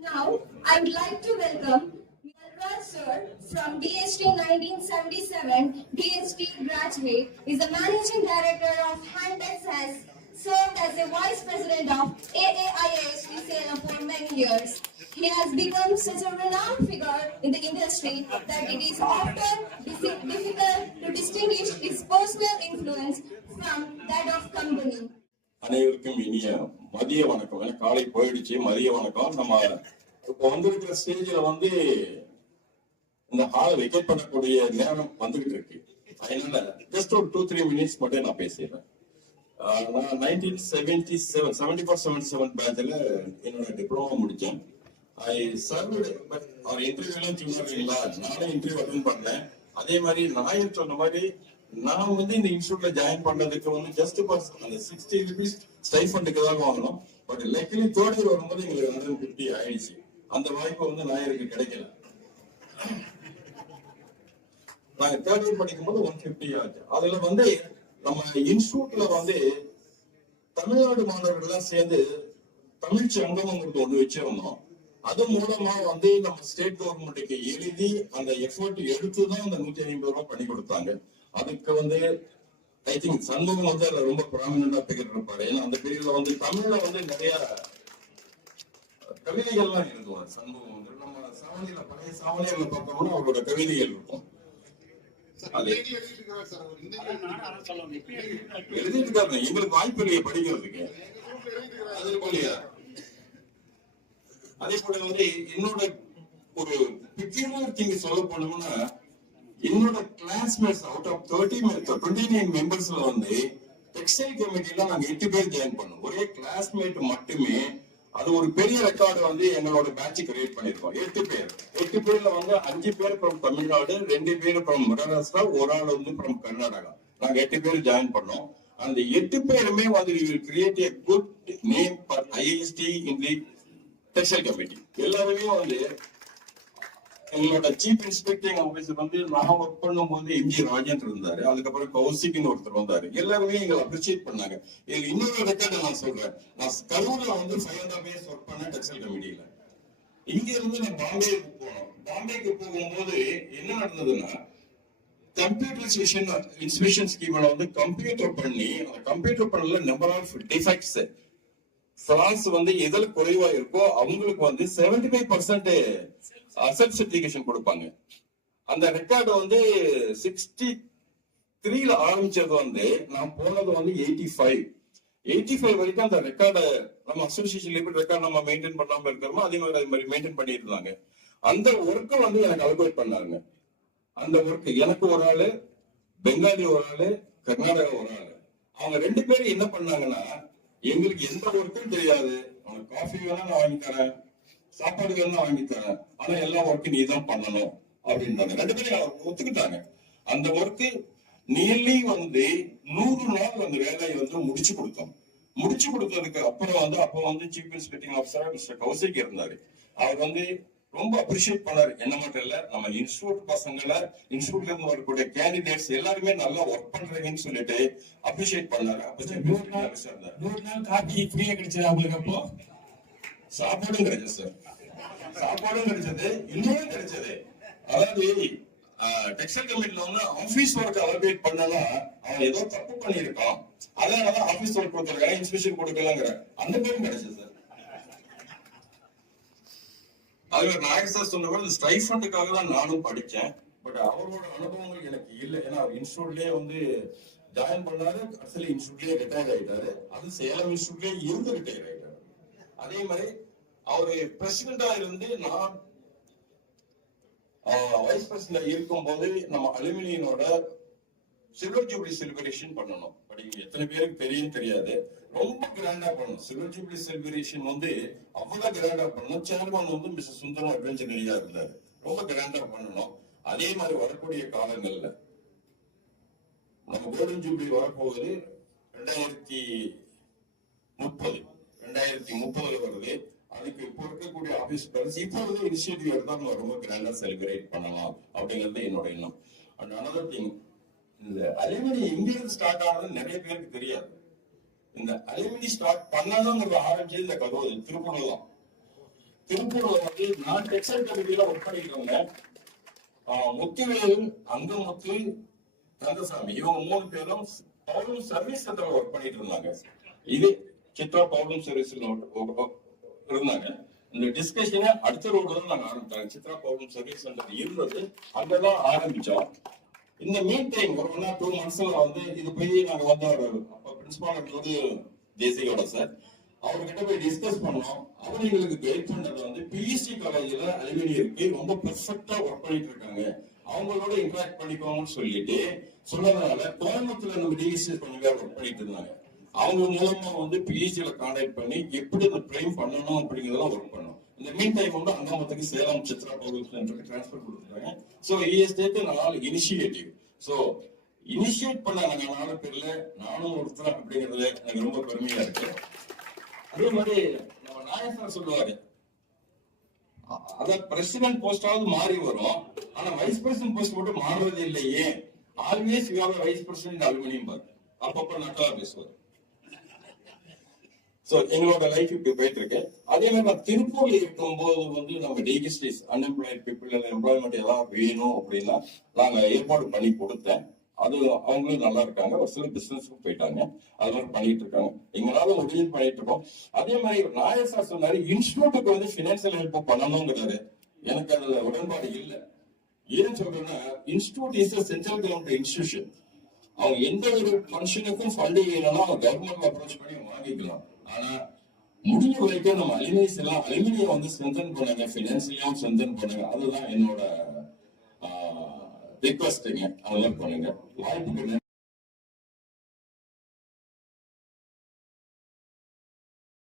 Now, I would like to welcome Milraj sir from DST 1977. DST graduate is the managing director of Handex, has served as a vice president of AAIST for many years. He has become such a renowned figure in the industry that it is often difficult to distinguish his personal influence from that of company. அனைவருக்கும் இனிய மதிய வணக்கம். காலை போயிடுச்சு, மதிய வணக்கம். நம்ம இப்போ வந்திருக்கிற ஸ்டேஜ்ல இந்த ஹாலை வெக்கேட் பண்ணக்கூடிய நேரம் வந்துகிட்டு இருக்கு. அதனால ஜஸ்ட் ஒரு 2-3 மினிட்ஸ் மட்டும் நான் பேசிடுறேன். நான் 1977 பேட்ச்ல என்னோட டிப்ளமோ முடிச்சேன். அவர் இன்டர்வியூலாம் சொன்னாருங்களா, நானும் இன்டர்வியூ அட்டென்ட் பண்ணேன். அதே மாதிரி நாயர் சொன்ன மாதிரி நான் இந்த இன்ஸ்டியூட்ல ஜாயின் பண்ணதுக்கு ஜஸ்ட் அந்த 60 rupees ஸ்டைஃபண்டுக்கு தான் வாங்கணும். பட் லக்கிலி தேர்ட் இயர் வரும்போது எங்களுக்கு 150 ஆயிடுச்சு. அந்த வாய்ப்பு நாயருக்கு கிடைக்கல. நாங்க தேர்ட் இயர் படிக்கும் போது 150 ஆச்சு. அதுல நம்ம இன்ஸ்டியூட்ல தமிழ்நாடு மாணவர்கள்லாம் சேர்ந்து தமிழ் சங்கம்ங்கிறது ஒண்ணு வச்சிருந்தோம். அது மூலமா நம்ம ஸ்டேட் கவர்மெண்ட்டுக்கு எழுதி அந்த எஃபர்ட் எடுத்துதான் அந்த 150 ரூபாய் பண்ணி கொடுத்தாங்க. அதுக்கு ஐ திங்க் சண்முகம் அதுல ரொம்ப ப்ராமினண்டா பிகர் இருப்பாரு. ஏன்னா அந்த பீரியட்ல தமிழ்ல நிறைய கவிதைகள்லாம் எழுதுவார் சண்முகம். நம்ம சாவணியில பழைய சாவணியில பார்த்தோம்னா அவரோட கவிதைகள் இருக்கும். எழுதிட்டு இருக்காரு. எங்களுக்கு வாய்ப்பு இல்லையே படிக்கிறதுக்கு. அது இருக்கும் இல்லையா? அதே போல என்னோட ஒரு பிக்யூலர் திங் சொல்ல போனோம்னா, என்னோட கிளாஸ்மேட்ஸ் அவுட் ஆஃப் 29 மெம்பர்ஸ்ல டெக்ஸ்டைல் கமிட்டில நாங்க 8 பேர் ஜாயின் பண்ணோம். ஒரே கிளாஸ்மேட் மட்டுமே. அது ஒரு பெரிய ரெக்கார்டு எங்களோட பேட்ச் கிரியேட் பண்ணிருக்கோம். 8 பேர்ல 5 பேர் ஃப்ரம் தமிழ்நாடு, 2 பேர் ஃப்ரம் மகாராஷ்டிரா, ஒரு ஆள் ஃப்ரம் கர்நாடகா. நாங்க 8 பேர் ஜாயின் பண்ணோம். அந்த 8 பேருமே create a good name for IIST in the textile committee. எல்லாருமே எங்களோட சீஃப் இன்ஸ்பெக்டிங் ஆபீசர் நான் ஒர்க் பண்ணும் போது MG ராஜன் இருந்தாரு. அதுக்கப்புறம் கௌசிக்னு ஒருத்தர் வந்தாரு. எல்லாருமே எங்களை அப்ரிசியேட் பண்ணாங்க. இதுல இன்னொரு ரெக்கார்டு நான் சொல்றேன். நான் கரூர்ல 500 days ஒர்க் பண்ண டெக்ஸ்டைல் கமிட்டியில. இங்க இருந்து நான் பாம்பேக்கு போனோம். பாம்பேக்கு போகும்போது என்ன நடந்ததுன்னா, கம்ப்யூட்டரைசேஷன் இன்ஸ்பெக்ஷன் ஸ்கீம்ல கம்ப்யூட்டர் பண்ணி, அந்த கம்ப்யூட்டர் பண்ணல நம்பர் ஆஃப் டிஃபெக்ட்ஸ் ஃபிளாஸ் எதுல குறைவா இருக்கோ அவங்களுக்கு 75% அசெட் சர்டிபிகேஷன் கொடுப்பாங்க. அந்த ரெக்கார்டு 63ல ஆரம்பிச்சது நான் போனது 85 வரைக்கும் அந்த ரெக்கார்டை நம்ம அசோசியேஷன் லிமிட் ரெக்கார்ட் நம்ம மெயின்டைன் பண்ணாம இருக்கிறோமோ அதே மாதிரி மெயின்டைன் பண்ணிட்டு இருந்தாங்க. அந்த ஒர்க்கை எனக்கு அலோகேட் பண்ணாங்க. அந்த ஒர்க் எனக்கு ஒரு ஆளு, பெங்காலி ஒரு ஆளு, கர்நாடகா ஒரு ஆளு. அவங்க 2 பேரும் என்ன பண்ணாங்கன்னா, எங்களுக்கு எந்த ஒர்க்கும் தெரியாது, அவனுக்கு காஃபி வேணா நான் வாங்கி தரேன், சாப்பாடு வேணா வாங்கி தரேன், ஆனா எல்லா ஒர்க்கும் நீ தான் பண்ணணும் அப்படின்றாங்க. 2 பேரும் ஒத்துக்கிட்டாங்க. அந்த ஒர்க்கு நியர்லி 100 நாள் வேலையை முடிச்சு கொடுத்தோம். முடிச்சு கொடுத்ததுக்கு அப்புறம் அப்போ சீஃப் இன்ஸ்பெக்டிங் ஆஃபீஸரா மிஸ்டர் கௌசிக் இருந்தாரு. அவர் ரொம்ப அப்ரிஷியேட் பண்ணாரு. என்ன மட்டும் இல்ல, நம்ம இன்ஸ்டியூட் பசங்களை, இன்ஸ்டியூட்ல இருந்து வரக்கூடிய கேண்டிடேட்ஸ் எல்லாருமே நல்லா ஒர்க் பண்றீங்கன்னு சொல்லிட்டு அப்ரிஷியேட் பண்ணாரு. காபி ஃப்ரீயா கிடைச்சது அவங்களுக்கு. அப்போ சாப்பாடும் கிடைச்சது சார். சாப்பாடும் கிடைச்சது, இன்னும் கிடைச்சது. அதாவது டெக்ஸ்டைல் கமிட்டில ஆபீஸ் ஒர்க் அலோகேட் பண்ணனா அவன் ஏதோ தப்பு பண்ணிருக்கான், அதனாலதான் ஆபீஸ் ஒர்க் கொடுத்துருக்காங்க, இன்ஸ்பெக்ஷன் கொடுக்கலங்கிற அந்த பேரும் கிடைச்சது சார். அது நாயக் சார் சொன்ன மாதிரி ஸ்டைஃபண்டுக்காக தான் நானும் படிச்சேன். பட் அவரோட அனுபவங்கள் எனக்கு இல்லை. ஏன்னா அவர் இன்ஸ்டியூட்லயே ஜாயின் பண்ணாரு, கடைசியில இன்ஸ்டியூட்லயே ரிட்டையர் ஆயிட்டாரு. அது சேலம் இன்ஸ்டியூட்லயே இருந்து ரிட்டையர் ஆயிட்டாரு. அதே மாதிரி அவரு பிரசிடண்டா இருந்து நான் வைஸ் பிரசிடண்டா இருக்கும் போது நம்ம அலுமினியனோட சில்வர் ஜூப்ளி செலிப்ரேஷன் பண்ணணும். பட் எத்தனை பேருக்கு தெரியும் தெரியாது. ரொம்ப கிராண்டா பண்ணணும். சில்வர் ஜூப்ளி செலிப்ரேஷன் அவ்வளவு கிராண்டா பண்ணணும். சேர்மன் மிஸ்டர் சுந்தரம் அட்வென்ச்சர் ஐயா இருந்தாரு. ரொம்ப கிராண்டா பண்ணணும். அதே மாதிரி வரக்கூடிய காலங்கள்ல நம்ம கோல்டன் ஜூப்ளி வரப்போகுது 2030 வருது. அதுக்கு இப்போ இருக்கக்கூடிய ஆபீஸ் இப்போ இனிஷியேட்டிவ் எடுத்தா நம்ம ரொம்ப கிராண்டா செலிப்ரேட் பண்ணலாம் அப்படிங்கிறது என்னோட எண்ணம். அண்ட் அனதர் திங், இந்த அலுமினி எங்கிருந்து ஸ்டார்ட் ஆனது நிறைய பேருக்கு தெரியாது. இந்த அலுமினி ஸ்டார்ட் பண்ணதுங்கிறது ஆரம்பிச்சது இந்த கரூர் திருப்பூர்ல தான். திருப்பூர்ல வந்து நான் டெக்ஸ்டைல் கம்பெனில ஒர்க் பண்ணிக்கிறவங்க முத்துவேல், அங்கமுத்து, கந்தசாமி இவங்க 3 பேரும் பவுலும் சர்வீஸ் சென்டர்ல ஒர்க் பண்ணிட்டு இருந்தாங்க. இது சித்ரா பவுலும் சர்வீஸ் இருந்தாங்க. இந்த டிஸ்கஷனை அடுத்த ரோடு தான் நாங்க ஆரம்பிச்சாங்க. சித்ரா பவுலும் சர்வீஸ் சென்டர் இருந்தது, அங்கதான் ஆரம்பிச்சோம். இந்த மீன் டைம் ஒரு 1 or 2 monthsல வந்து இது போய் நாங்க வந்து அப்ப பிரின்சிபால் இருந்தது தேசிகோட சார், அவர்கிட்ட போய் டிஸ்கஸ் பண்ணோம். அவர் எங்களுக்கு கைட் பண்ணது வந்து பிஎஸ்டி காலேஜ்ல அலுமினியருக்கு ரொம்ப பெர்ஃபெக்டா ஒர்க் பண்ணிட்டு இருக்காங்க, அவங்களோட இன்டராக்ட் பண்ணிக்கோங்கன்னு சொல்லிட்டு சொன்னதுனால கோயம்புத்தூர்ல நம்ம டிஎஸ்சி கொஞ்சம் ஒர்க் பண்ணிட்டு இருந்தாங்க. அவங்க மூலமா வந்து பிஎஸ்சியில கான்டாக்ட் பண்ணி எப்படி இந்த ட்ரெயின் பண்ணணும் அப்படிங்கறதெல்லாம் ஒர்க் பண்ணோம். இந்த மீன் டைம் வந்து அங்கமத்துக்கு சேலம் சித்ரா பவுல் சென்டருக்கு டிரான்ஸ்பர் கொடுத்துருக்காங்க. ஸோ இஎஸ்டேக்கு 4 இனிஷியேட்டிவ். ஸோ இனிஷியேட் பண்ண நாங்க 4 பேர்ல நானும் ஒருத்தர் அப்படிங்கிறது எனக்கு ரொம்ப பெருமையா இருக்கு. அதே மாதிரி நம்ம நாயகர் சொல்லுவாரு, அத பிரசிடென்ட் போஸ்டாவது மாறி வரும், ஆனா வைஸ் பிரசிடென்ட் போஸ்ட் மட்டும் மாறுறது இல்லையே, always you have vice president aluminium பார், அப்பப்ப நக்கலா பேசுவார். சோ எங்களோட லைஃப் இப்படி போயிட்டு இருக்கு. அதே மாதிரி நான் திருப்பூர்ல இருக்கும்போது வந்து நம்ம டிஎஸ்டிஸ் அன்எம்ப்ளாய்ட் பீப்புள் எம்ப்ளாய்மெண்ட் ஏதாவது வேணும் அப்படின்னா நாங்க ஏற்பாடு பண்ணி கொடுத்தேன். அது அவங்களும் நல்லா இருக்காங்க, ஒரு சில பிசினஸ்க்கு போயிட்டாங்க, அது மாதிரி பண்ணிட்டு இருக்காங்க. எங்களால முடிவு பண்ணிட்டு இருக்கோம். அதே மாதிரி நாயர் சார் சொன்னாரு இன்ஸ்டியூட்டுக்கு வந்து பினான்சியல் ஹெல்ப் பண்ணணுங்கிறாரு. எனக்கு அதுல உடன்பாடு இல்லை. ஏன்னு சொல்றேன்னா institute is central government institution. அவங்க எந்த ஒரு ஃபங்க்ஷனுக்கும் ஃபண்டிங் வேணும்னா அவங்க கவர்மெண்ட் அப்ரோச் பண்ணி வாங்கிக்கலாம். ஆனா முடிஞ்ச வரைக்கும் நம்ம அலுமினியம் வந்து ஸ்ட்ரென்தன் பண்ணுங்க, பினான்சியலும் ஸ்ட்ரென்தன் பண்ணுங்க. அதுதான் என்னோட ரிக்வெஸ்ட்டுங்க. அதெல்லாம் பண்ணுங்க. வாய்ப்புக்கு